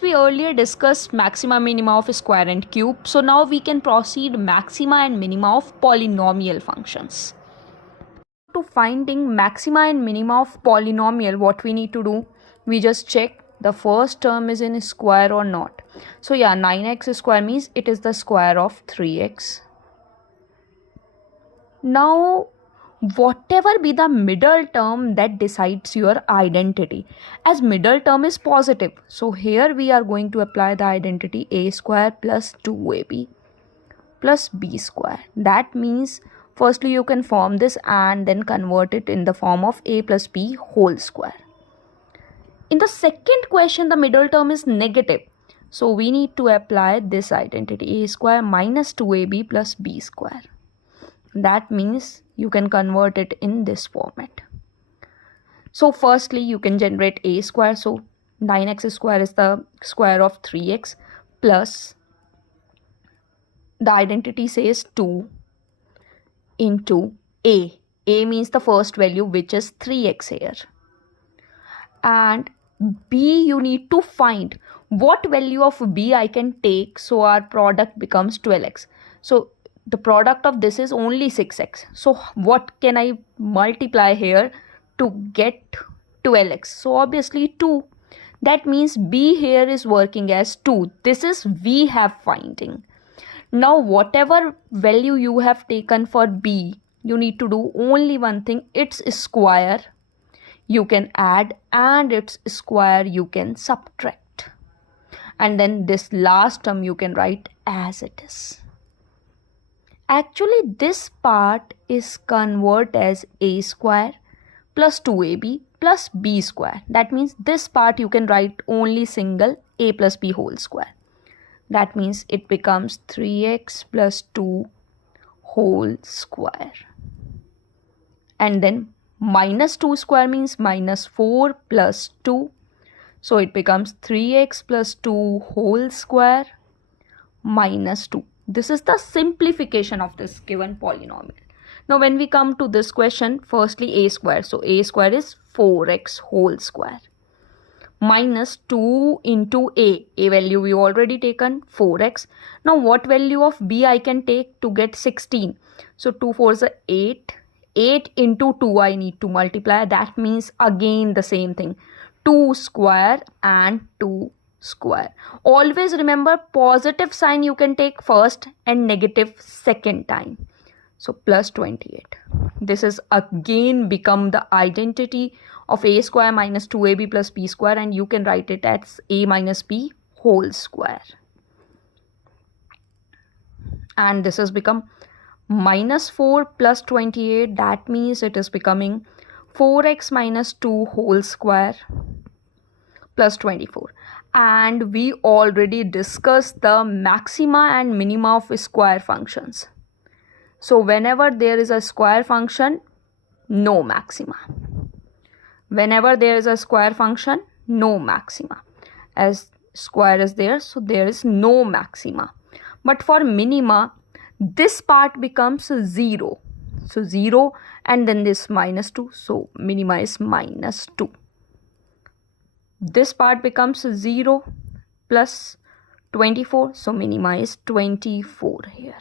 We earlier discussed maxima minima of square and cube, so now we can proceed maxima and minima of polynomial functions. To finding maxima and minima of polynomial, what we need to do, we just check the first term is in square or not. So yeah, 9x square means it is the square of 3x. Now whatever be the middle term, that decides your identity, as middle term is positive. So here we are going to apply the identity a square plus 2ab plus b square. That means firstly you can form this and then convert it in the form of a plus b whole square. In the second question, the middle term is negative, so we need to apply this identity, a square minus 2ab plus b square. That means you can convert it in this format. So firstly you can generate a square, so 9x square is the square of 3x plus the identity says 2 into a. A means the first value, which is 3x here. And b, you need to find what value of b I can take, so our product becomes 12x. So the product of this is only 6x. So what can I multiply here to get 12x? So obviously 2. That means b here is working as 2. This is we have finding. Now whatever value you have taken for b, you need to do only one thing, its square you can add and its square you can subtract. And then this last term you can write as it is. Actually this part is convert as a square plus 2ab plus b square. That means this part you can write only single a plus b whole square. That means it becomes 3x plus 2 whole square. And then minus 2 square means minus 4 plus 2. So it becomes 3x plus 2 whole square minus 2. This is the simplification of this given polynomial. Now when we come to this question, firstly a square. So a square is 4x whole square minus 2 into a value we already taken 4x. Now what value of b I can take to get 16? So 2 4s are 8. 8 into 2 I need to multiply. That means again the same thing, 2 square and 2 square. Always remember, positive sign you can take first and negative second time. So plus 28. This is again become the identity of a square minus 2ab plus b square, and you can write it as a minus b whole square. And this has become minus 4 plus 28. That means it is becoming 4x minus 2 whole square plus 24. And we already discussed the maxima and minima of square functions. So whenever there is a square function, no maxima. Whenever there is a square function, no maxima. As square is there, so there is no maxima. But for minima, this part becomes 0. So 0 and then this minus 2. So minima is minus 2. This part becomes 0 plus 24. So minima is 24 here.